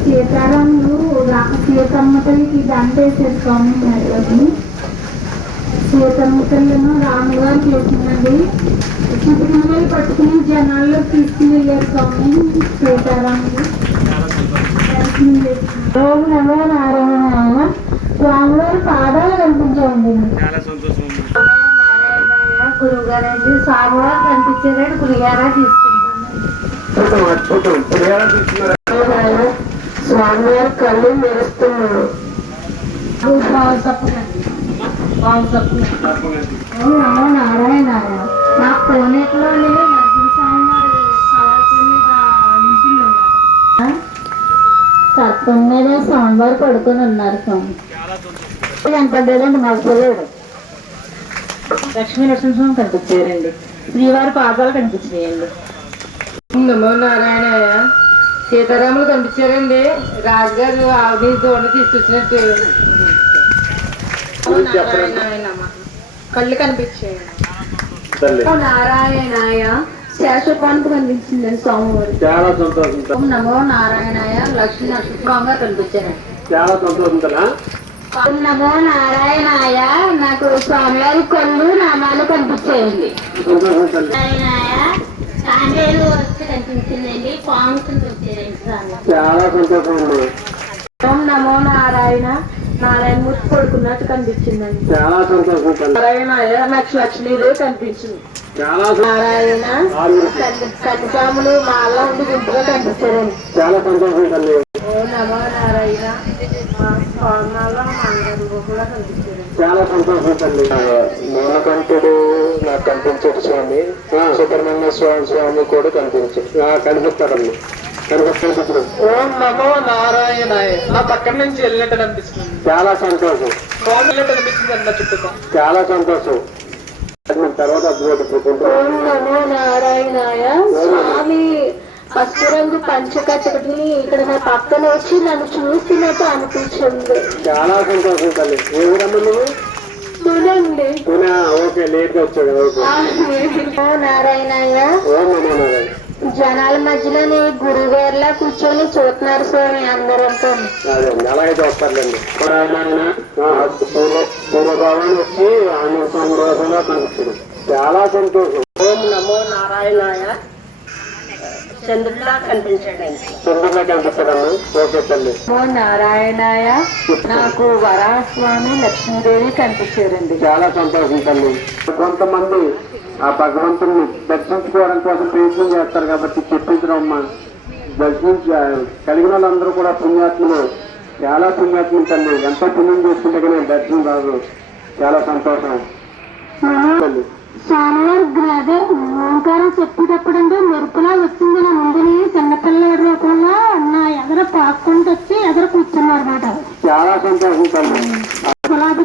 సీతారాములు రా- సీతమ్మ తల్లికి దండ వేసారు స్వామి మెడలోకి సీతమ్మ తల్లిను రాముగారు చేసిందండి చిట్టుకుమ్మలు పట్టుకుని జనాల్లో తీసుకుని వెళ్ళారు స్వామి సీతారాములు. ఓం నమో నారాయణ స్వామివారి పాదాలు కనిపించండి చాలా సంతోషం అమ్మా. గురువు గారండి స్వామివారు కనిపించారండి గురుగారా తీసుకుంటాను. స్వామివారి కళ్ళు మెరుస్తున్నాడు నమో నారాయణ నా కోనేటిలోనే మీద. సర్పం స్వామివారు పడుకొని ఉన్నారు స్వామి. కనపడ్డాడండి మాకు తెలియదు. లక్ష్మీ నరసింహస్వామి కనిపించారండి శ్రీవారి పాదాలు కనిపించాయండి నమో నారాయణ సీతారాములు కనిపించారండి రాజుగారు ఆవిడ దోణ తీసుకొచ్చినట్టు. కళ్ళు కనిపించాయి నారాయణాయ శేషపానికి కనిపించిందండి స్వామివారు. చాలా సంతోషం నమో నారాయణాయ లక్ష్మీ నరసింహస్వామిగా కనిపించారండి చాలా సంతోషం ఓం నమో నారాయణాయ నాకు స్వామివారి కళ్ళు నామాలు కనిపించాయండి నారాయణాయ చాలా సంతోషం అండి ఓం నమో నారాయణ నారాయణమూర్తి పడుకున్నట్టు కనిపించిందండి. చాలా సంతోషం కనిపించింది. చాలా నారాయణ ఆరుగురు. కన్నిసాములు మాల ఉండి గుంపుగా కనిపించారండి. చాలా సంతోషం తల్లి ఓ నమో నారాయణ మా స్వర్ణాల్లో మంగళ కూడా కనిపించారండి. చాలా సంతోషం తల్లి మూలకంఠుడు నాకు కనిపించాడు స్వామి. సుబ్రహ్మణ్య స్వామి స్వామి కూడా కనిపించాడు. కనిపిస్తారమ్మా కనిపిస్తారు ఓం నమో నారాయణాయ. నా పక్కన నుంచి వెళ్ళినట్టు అనిపిస్తుంది. చాలా సంతోషం. స్వామి వెళ్ళినట్టు అనిపిస్తుంది అన్న చుట్టూ చాలా సంతోషం. తర్వాత ఓం నమో నారాయణాయ. స్వామి పసుపు రంగు పంచ కట్టుకుని ఇక్కడ నా పక్కన వచ్చి నన్ను చూసినట్టు అనిపించింది చాలా సంతోషం తల్లి. ఏ ఊరమ్మ నువ్వు? చూడండి ఓకే లేట్గా వచ్చాడు ఓకే ఓ నారాయణాయ. ఓం నమో నారాయణ. జనాల మధ్యలోని గురుగారిలా కూర్చొని చూస్తున్నారు స్వామి అందరంతా అలాగే చూస్తారులేండి. పూర్వభావాన్ని వచ్చి రోజులో కనిపించడు చాలా సంతోషం. ఓం నమో నారాయణాయ. చంద్రుడిలా కనిపించాడండి తొందరగా కనిపిస్తాడమ్మా. ఓకే తల్లి. ఓ నారాయణాయ. నాకు వరాస్వామి లక్ష్మీదేవి కనిపించారండి. చాలా సంతోషం తల్లి. కొంతమంది ఆ భగవంతుని దర్శించుకోవడం కోసం ప్రయత్నం చేస్తారు కాబట్టి చెప్పించడం అమ్మా దర్శించ కలిగిన వాళ్ళందరూ కూడా పుణ్యాత్ములు. చాలా పుణ్యాత్ములు తల్లి. ఎంతో పుణ్యం చేసుకుంటే కానీ దర్శనం రాదు. చాలా సంతోషం. స్వామివారి గ్రదే ఓంకారం చెప్పేటప్పుడంటే మెరుపులా వచ్చింది నా ముందుని చిన్నపిల్లడి రూపంలో నా ఎదర పాక్కుంటూ వచ్చి ఎదర కూర్చున్నారు అనమాట చాలా సంతోషం గులాబీ